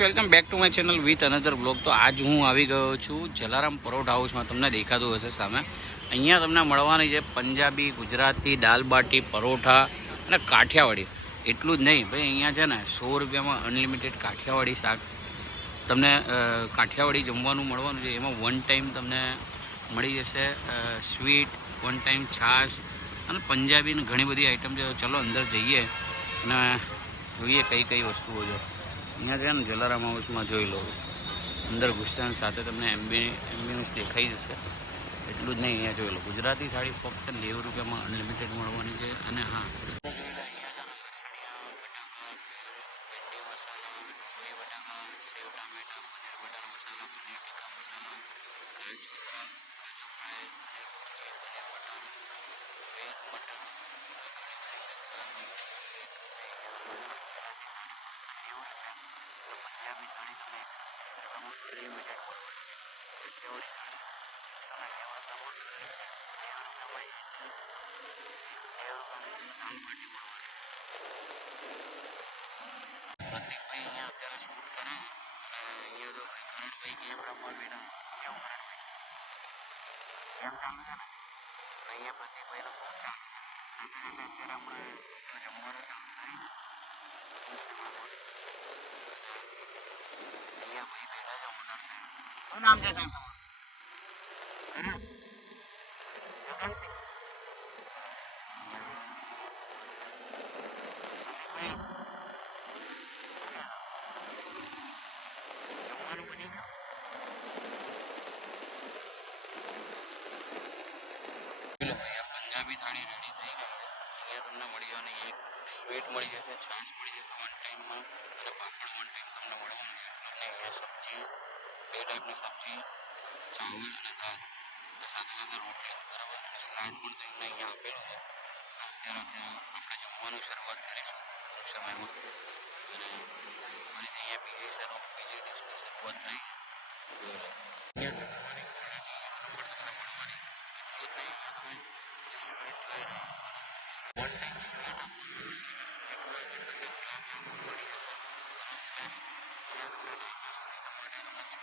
Welcome back to my channel with another blog તો આજ હું આવી ગયો છું જલારામ પરોઠા હાઉસમાં. તમને દેખાતું હશે સામે. અહીંયા તમને મળવાની છે પંજાબી, ગુજરાતી, દાલ બાટી, પરોઠા અને કાઠિયાવાડી. એટલું જ નહીં, ભાઈ, અહીંયા છે ને સો રૂપિયામાં અનલિમિટેડ કાઠિયાવાડી શાક. તમને કાઠિયાવાડી જમવાનું મળવાનું છે. એમાં વન ટાઈમ તમને મળી જશે સ્વીટ વન ટાઈમ છાશ અને પંજાબીની ઘણી બધી આઈટમ છે. ચલો અંદર જઈએ અને જોઈએ કઈ કઈ વસ્તુઓ છે. અહીંયા છે જલારામ હાઉસમાં જોઈ લો અંદર ઘૂસતાની સાથે તમને એમ્બી એમ્બ્યુલન્સ દેખાઈ જશે. એટલું જ નહીં, અહીંયા જોઈ લો ગુજરાતી થાળી ફક્ત નેવું રૂપિયામાં અનલિમિટેડ મળવાની છે અને હા. પ્રતિકભાઈ અહીંયા અત્યારે શૂટ કરે અને અહીંયા જો ભાઈ કરણભાઈ કેમેરામાં બેઠા કેવું કરણભાઈ કેમ ચાલુ છે ને અને અહીંયા પ્રતિકભાઈનો શૂટ ચાલુ છે સાથે સાથે અત્યારે આપણે જો જમવાનું ચાલુ થાય ભાઈ આ પંજાબી થાળી રેડી થઈ ગઈ છે અહીંયા તમને મળી જવાની એક સ્વીટ મળી જશે છાશ મળી જશે વન ટાઈમમાં અને પાપડ વન ટાઈમ તમને મળવાનું છે અને અહીંયા સબ્જી બે ટાઈપની સબ્જી ચાવલ અને દાળ અને સાથે સાથે રોટલી બરાબર અને સલાડ પણ તમને અહીંયા આપેલું છે અત્યારે અત્યારે આપણે જમવાનું શરૂઆત કરીશું ટૂંક સમયમાં અને ફરીથી અહીંયા બીજી શરૂ બીજી ડિશની શરૂઆત થઈ છે જોઈ લો અહીંયા જમવાની quality એક નંબર તમને મળવાની છે એટલું જ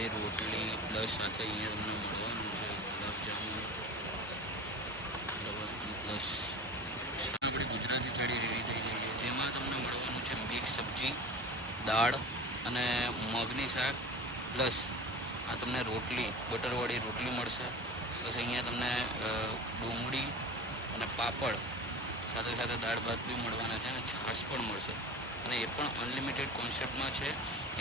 ભાઈ રોટલી પ્લસ સાથે અહીંયા તમને મળવાનું છે ગુલાબજામુન બરાબર પ્લસ આપણી ગુજરાતી થાળી રેડી થઈ ગઈ છે. જેમાં તમને મળવાનું છે મિક્સ સબ્જી, દાળ અને મગની શાક પ્લસ આ તમને રોટલી, બટરવાળી રોટલી મળશે. પ્લસ અહીંયા તમને ડુંગળી અને પાપડ સાથે સાથે દાળ ભાત બી મળવાના છે અને છાશ પણ મળશે. અને એ પણ અનલિમિટેડ કોન્સેપ્ટમાં છે.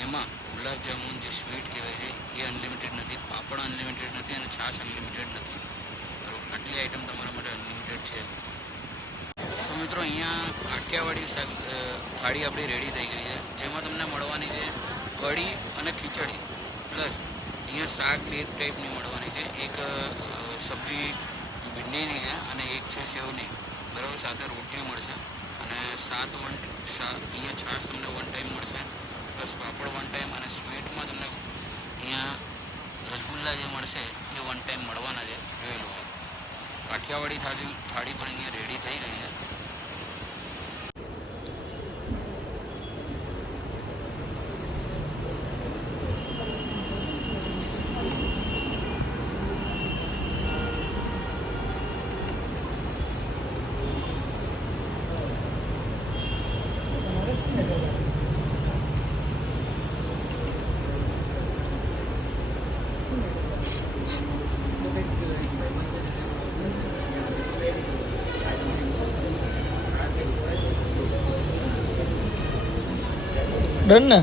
એમાં ગુલાબજાંબુ જે સ્વીટ કહેવાય છે, એ અનલિમિટેડ નથી, પાપડ અનલિમિટેડ નથી અને છાશ અનલિમિટેડ નથી. બરાબર? આટલી આઈટમ તમારા માટે અનલિમિટેડ છે. તો મિત્રો, અહીંયા કાઠિયાવાડી થાળી આપણી રેડી થઈ ગઈ છે. જેમાં તમને મળવાની છે કઢી અને ખીચડી. પ્લસ અહીંયા શાક બે ટાઈપની મળવાની છે. એક સબ્જી ભીંડીની છે અને એક છે સેવની. બરાબર? સાથે રોટલી મળશે. અને સાત વન અહીંયા છાશ તમને વન ટાઈમ મળશે. પ્લસ પાપડ વન ટાઈમ અને સ્વીટમાં તમને અહીંયા રસગુલ્લા જે મળશે, એ વન ટાઈમ મળવાના છે. જોઈ લો. કાઠિયાવાડી થાળી થાળી પણ અહીંયા રેડી થઈ રહી છે. đến nè.